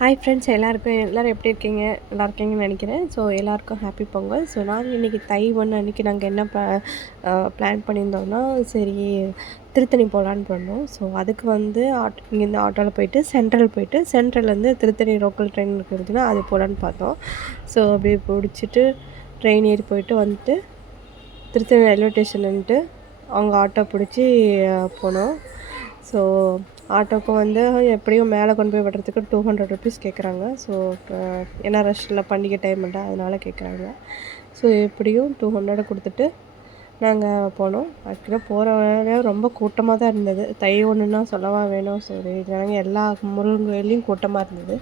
Hi friends, எல்லோரும் எப்படி இருக்கீங்க? நல்லா இருக்கீங்கன்னு நினைக்கிறேன். ஸோ எல்லாேருக்கும் ஹாப்பி பொங்கல். ஸோ நாங்கள் இன்றைக்கி தை 1 அன்றைக்கி நாங்கள் என்ன பிளான் பண்ணியிருந்தோம்னா, சரி திருத்தணி போகலான்னு பண்ணோம். ஸோ அதுக்கு வந்து இங்கேருந்து ஆட்டோவில் போயிட்டு சென்ட்ரல்லேருந்து திருத்தணி லோக்கல் ட்ரெயின் இருக்குதுன்னா அது போகலான்னு பார்த்தோம். ஸோ அப்படியே பிடிச்சிட்டு ட்ரெயின் ஏறி போயிட்டு வந்துட்டு திருத்தணி ரயில்வே ஸ்டேஷன் வந்துட்டு அவங்க ஆட்டோ பிடிச்சி போனோம். ஸோ ஆட்டோக்கு வந்து எப்படியும் மேலே கொண்டு போய் விடுறதுக்கு 200 ருபீஸ் கேட்குறாங்க. ஸோ ஏன்னா ரஷ்ஷில் பண்டிகை டைம்ல அதனால் கேட்குறாங்க. ஸோ எப்படியும் 200 கொடுத்துட்டு நாங்கள் போனோம். ஆக்சுவலாக போகிற வழியில ரொம்ப கூட்டமாக தான் இருந்தது. தை 1ன்னா சொல்லவா வேணும். சரி ஜனங்க எல்லா முருகன் கோயில்லையும் கூட்டமாக இருந்தது.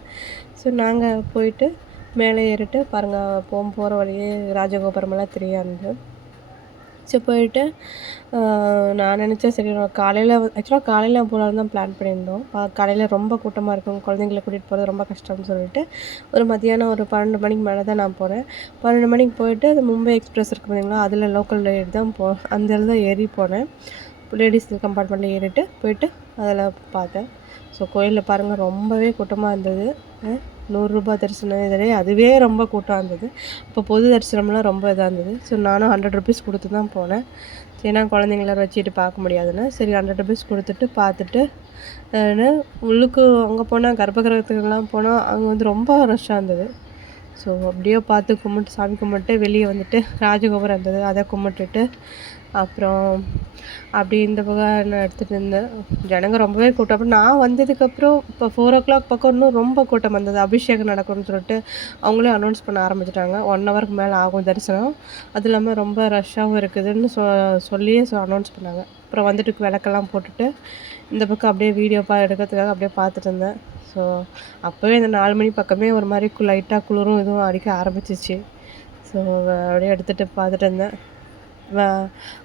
ஸோ நாங்கள் போயிட்டு மேலே ஏறிட்டு பாருங்கள், போகிற வழியே ராஜகோபுரமெல்லாம் தெரியாது. ஸோ போயிட்டு நான் நினச்சேன் சரி காலையில் போகலான்னு தான் பிளான் பண்ணியிருந்தோம். காலையில் ரொம்ப கூட்டமாக இருக்கும், குழந்தைங்கள கூட்டிகிட்டு போகிறது ரொம்ப கஷ்டம்னு சொல்லிட்டு மதியானம் ஒரு 12 மணிக்கு மேலே தான் நான் போனேன். 12 மணிக்கு போயிட்டு அது மும்பை எக்ஸ்பிரஸ் இருக்குது பார்த்தீங்களா, அதில் லோக்கல் ரைடு தான் அந்த இதில் தான் ஏறி போனேன். லேடிஸ் கம்பார்ட்மெண்ட்டில் ஏறிட்டு போயிட்டு அதில் பார்த்தேன். ஸோ கோயிலில் பாருங்கள் ரொம்பவே கூட்டமாக இருந்தது. 100 ரூபா தரிசனம் இதிலே அதுவே ரொம்ப கூட்டம் இருந்தது. இப்போ பொது தரிசனம்லாம் ரொம்ப இதாக இருந்தது. ஸோ நானும் 100 ருபீஸ் கொடுத்து தான் போனேன். ஏன்னா குழந்தைங்கள வச்சுட்டு பார்க்க முடியாதுன்னு சரி 100 ருபீஸ் கொடுத்துட்டு பார்த்துட்டு உள்ளுக்கு அங்கே போனால் கர்ப்பகிரகத்துக்கெல்லாம் போனால் அங்கே வந்து ரொம்ப ரஷ்ஷாக இருந்தது. ஸோ அப்படியே பார்த்து சாமி கும்பிட்டு வெளியே வந்துட்டு ராஜகோபுரம் இருந்தது, அதை கும்பிட்டுட்டு அப்புறம் அப்படி இந்த பக்கம் நான் எடுத்துகிட்டு இருந்தேன். ஜனங்க ரொம்பவே கூட்டம். அப்புறம் நான் வந்ததுக்கப்புறம் இப்போ 4 o'clock பக்கம் இன்னும் ரொம்ப கூட்டம் வந்தது. அபிஷேகம் நடக்கும்னு சொல்லிட்டு அவங்களே அனௌன்ஸ் பண்ண ஆரம்பிச்சிட்டாங்க. 1 ஹவருக்கு மேலே ஆகும் தரிசனம், அது இல்லாமல் ரொம்ப ரஷ்ஷாகவும் இருக்குதுன்னு சொல்லியே அனௌன்ஸ் பண்ணாங்க. அப்புறம் வந்துட்டு விளக்கெல்லாம் போட்டுட்டு இந்த பக்கம் அப்படியே வீடியோ எடுக்கிறதுக்காக அப்படியே பார்த்துட்டு இருந்தேன். ஸோ அப்போவே இந்த 4 மணி பக்கமே ஒரு மாதிரி லைட்டாக குளிரும் இதுவும் அடிக்க ஆரம்பிச்சிச்சு. ஸோ அப்படியே எடுத்துகிட்டு பார்த்துட்டு இருந்தேன்.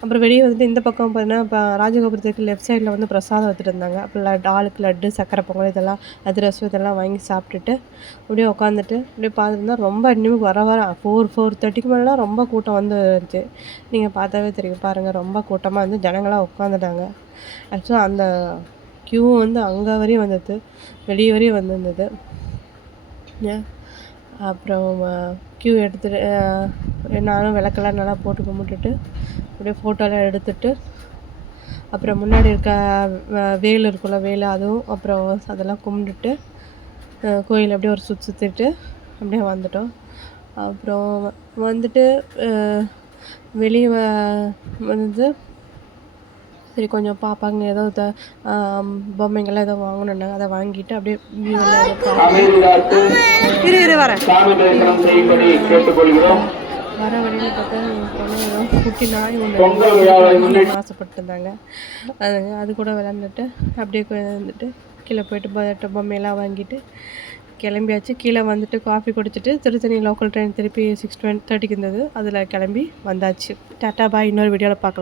அப்புறம் வெளியே வந்துட்டு இந்த பக்கம் பார்த்தீங்கன்னா இப்போ ராஜகோபுரத்துக்கு லெஃப்ட் சைடில் வந்து பிரசாதம் எடுத்துகிட்டு இருந்தாங்க. அப்புறம் ஆளுக்கு லட்டு, சக்கரை பொங்கல், இதெல்லாம் அதிரசம் இதெல்லாம் வாங்கி சாப்பிட்டுட்டு அப்படியே உட்காந்துட்டு அப்படியே பார்த்துருந்தா ரொம்ப இன்னும் வர 4:30க்கு மேலாம் ரொம்ப கூட்டம் வந்து இருந்துச்சு. நீங்கள் பார்த்தாவே தெரியும் பாருங்கள், ரொம்ப கூட்டமாக வந்து ஜனங்களாக உட்காந்துட்டாங்க. ஆக்சுவலாக அந்த க்யூ வந்து அங்கே வரையும் வந்தது, வெளியே வரையும் வந்திருந்தது. அப்புறம் க்யூ எடுத்துகிட்டு நானும் விளக்கெல்லாம் நல்லா போட்டு கும்பிட்டுட்டு அப்படியே ஃபோட்டோலாம் எடுத்துகிட்டு அப்புறம் முன்னாடி இருக்க வேல் இருக்குல்ல, வேலை அதுவும் அப்புறம் அதெல்லாம் கும்பிட்டுட்டு கோயில் அப்படியே ஒரு சுற்றிட்டு அப்படியே வந்துட்டோம். அப்புறம் வந்துட்டு வெளியே வந்து சரி கொஞ்சம் பாப்பாங்க ஏதோ பொம்மைங்கள்லாம் ஏதோ வாங்கணுன்னாங்க, அதை வாங்கிட்டு அப்படியே வர வழியில் பார்த்தா என் பொண்ணு ஏதோ குட்டி நாய் ஒன்று ஆசைப்பட்டு இருந்தாங்க. அது கூட விளாண்டுட்டு அப்படியே வந்துட்டு கீழே போயிட்டு பொம்மையெல்லாம் வாங்கிட்டு கிளம்பியாச்சு. கீழே வந்துட்டு காஃபி குடிச்சிட்டு திருத்தணி லோக்கல் ட்ரெயின் திருப்பி 6:30க்கு இருந்தது, அதில் கிளம்பி வந்தாச்சு. டாட்டா பாய், இன்னொரு வீடியோவில் பார்க்கலாம்.